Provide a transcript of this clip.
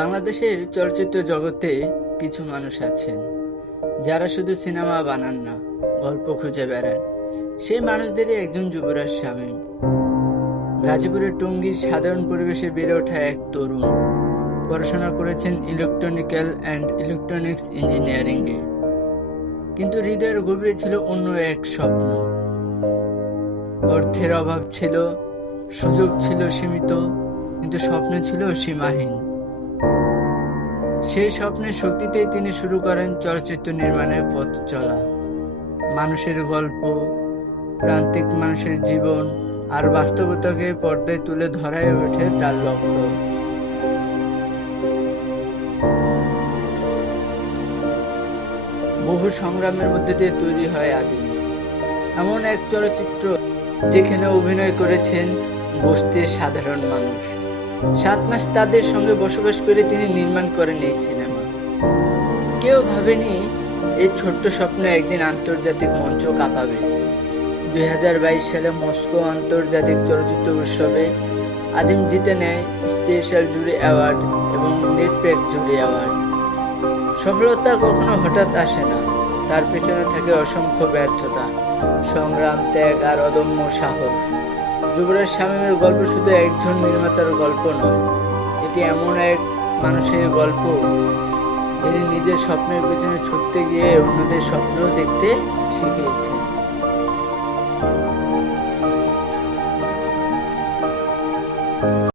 বাংলাদেশের চলচ্চিত্র জগতে কিছু মানুষ আছেন যারা শুধু সিনেমা বানান না, গল্প খুঁজে বেড়ান। সেই মানুষদেরই একজন যুবরাজ শামীম। গাজীপুরের টঙ্গীর সাধারণ পরিবেশে বেড়ে ওঠা এক তরুণ। পড়াশোনা করেছেন ইলেকট্রনিক্যাল অ্যান্ড ইলেকট্রনিক্স ইঞ্জিনিয়ারিংয়ে, কিন্তু হৃদয়ের গভীরে ছিল অন্য এক স্বপ্ন। অর্থের অভাব ছিল, সুযোগ ছিল সীমিত, কিন্তু স্বপ্ন ছিল সীমাহীন। সেই স্বপ্নের শক্তিতেই তিনি শুরু করেন চলচ্চিত্র নির্মাণের পথ চলা। মানুষের গল্প, প্রান্তিক মানুষের জীবন আর বাস্তবতাকে পর্দায় তুলে ধরাই ওঠে তার লক্ষ্য। বহু সংগ্রামের মধ্যে দিয়ে তৈরি হয় আদিম, এমন এক চলচ্চিত্র যেখানে অভিনয় করেছেন বস্তির সাধারণ মানুষ। 7 মাস তাদের সঙ্গে বসবাস করে তিনি নির্মাণ করেন এই সিনেমা। কেউ ভাবেনি এই ছোট্ট স্বপ্ন একদিন আন্তর্জাতিক মঞ্চ কাঁপাবে। 2022 সালে মস্কো আন্তর্জাতিক চলচ্চিত্র উৎসবে আদিম জিতে নেয় স্পেশাল জুরি অ্যাওয়ার্ড এবং নেটপ্যাক জুরি অ্যাওয়ার্ড। সফলতা কখনো হঠাৎ আসে না, তার পেছনে থাকে অসংখ্য ব্যর্থতা, সংগ্রাম, ত্যাগ আর অদম্য সাহস। যুবরাজ শামীমের গল্প শুধু একজন নির্মাতার গল্প নয়, এটি এমন এক মানুষের গল্প যিনি নিজের স্বপ্নের পেছনে ছুটতে গিয়ে অন্যদের স্বপ্নও দেখতে শিখিয়েছেন।